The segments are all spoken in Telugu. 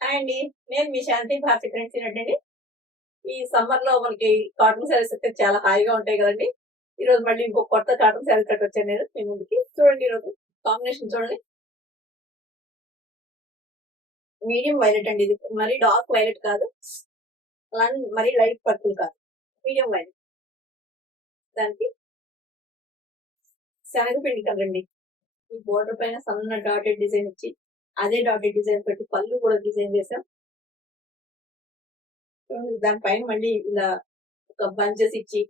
హాయ్ అండి. నేను మీ శాంతి భారతి ఫ్రెండ్స్ అండి. ఈ సమ్మర్‌లో మనకి కాటన్ శారీస్ అయితే చాలా హాయిగా ఉంటాయి గదండీ! ఈరోజు మళ్ళీ ఇంకో కొత్త కాటన్ శారీ కట్టొచ్చాను నేను మీ ముందుకి. చూడండి ఈరోజు కాంబినేషన్ చూడండి. మీడియం వైలెట్ అండి ఇది. మరీ డార్క్ వైలెట్ కాదు. అలానే మరీ లైట్ పర్పుల్ కాదు. Medium violet. దానికి శనగపిండి కలరండి. ఈ బోర్డర్ పైన సన్న డాటెడ్ డిజైన్ ఇచ్చి, అదే డాటెడ్ డిజైన్ పెట్టి పళ్ళు కూడా డిజైన్ చేసాం. చూడండి దాని పైన మళ్ళీ ఇలా ఒక బంచెస్ ఇచ్చి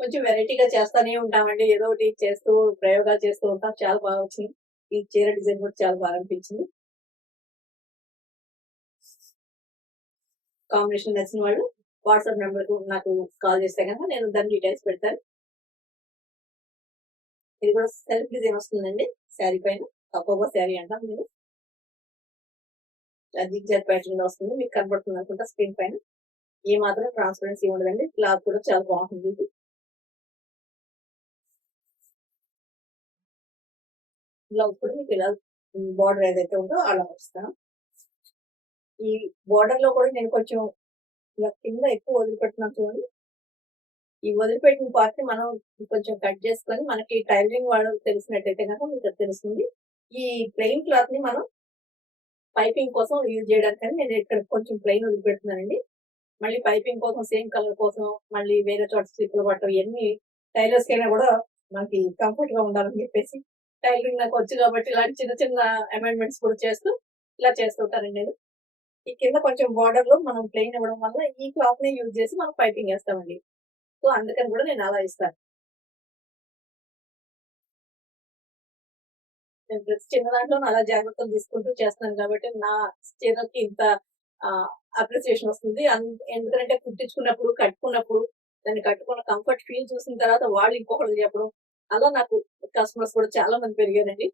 కొంచెం వెరైటీగా చేస్తానే ఉంటామండి. ఏదో ఒకటి చేస్తూ ప్రయోగాలు చేస్తూ ఉంటాం. చాలా బాగా వచ్చింది. ఈ చీర డిజైన్ కూడా చాలా బాగా అనిపించింది. కాంబినేషన్ నచ్చిన వాళ్ళు వాట్సాప్ నంబర్‌కు నాకు కాల్ చేస్తే గనక నేను దాని డీటెయిల్స్ పెడతాను. ఇది కూడా సెల్ఫ్ డిజైన్ వస్తుందండి శారీ పైన. తక్కువ శారీ అంటాం దీన్ని. జిగ్‌జాగ్ ప్యాటర్న్‌లో వస్తుంది. మీకు కనపడుతుంది అనుకుంటా స్క్రీన్ పైన. ఏ మాత్రం ట్రాన్స్‌పరెన్సీ ఉండదండి. క్లాత్ కూడా చాలా బాగుంటుంది ఇది. బ్లౌజ్ కూడా మీకు ఇలా బార్డర్ ఏదైతే ఉందో అలా వస్తాను. ఈ బార్డర్‌లో కూడా నేను కొంచెం ఇలా కింద ఎక్కువ వదిలిపెడుతున్నాను చూడండి. ఈ వదిలిపెట్టిన పార్ట్‌ని మనం కొంచెం కట్ చేసుకొని మనకి టైలరింగ్ వాళ్ళు తెలిసినట్టయితే గనక మీకు అది తెలుస్తుంది. ఈ ప్లెయిన్ క్లాత్‌ని మనం పైపింగ్ కోసం యూజ్ చేయడానికని నేను ఇక్కడ కొంచెం ప్లెయిన్ వదిలిపెడుతున్నానండి. మళ్ళీ పైపింగ్ కోసం సేమ్ కలర్ కోసం మళ్ళీ వేరే చోట స్లిప్‌లు పట్టడం ఇయన్నీ టైలర్స్‌కైనా కూడా మనకి కంఫర్ట్‌గా ఉండాలని చెప్పేసి టైలరింగ్ నాకొచ్చు కాబట్టి ఇలాంటి చిన్న చిన్న అమెండ్‌మెంట్స్ కూడా చేస్తూ ఇలా చేస్తూ ఉంటానండి నేను. ఈ కింద కొంచెం బార్డర్‌లో మనం ప్లెయిన్ ఇవ్వడం వల్ల ఈ క్లాత్‌ని యూజ్ చేసి మనం పైపింగ్ ఏస్తామండి. సో, అందుకని కూడా నేను అలా ఇస్తాను. నేను ప్రతి చిన్న దాంట్లోనూ అలా జాగ్రత్తలు తీసుకుంటూ చేస్తున్నాను కాబట్టి నా చీరలకి ఇంత ఆహ్, అప్రిసియేషన్ వస్తుంది. ఎందుకంటే కుట్టించుకున్నప్పుడు, కట్టుకున్నప్పుడు దాన్ని కట్టుకున్న కంఫర్ట్ ఫీల్ చూసిన తర్వాత వాళ్ళు ఇంకొకళ్ళకి చెప్పడం. అలా నాకు కస్టమర్స్ కూడా చాలా మంది పెరిగారండి.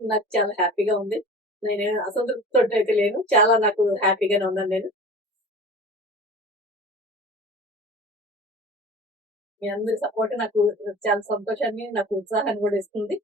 నాకు చాలా హ్యాపీగా ఉంది. నేను అసంతృప్తితోటైతే లేను. చాలా నాకు హ్యాపీగానే ఉన్నాను నేను. మీ అందరి సపోర్ట్ నాకు చాలా సంతోషాన్ని, నాకు ఉత్సాహాన్ని కూడా ఇస్తుంది.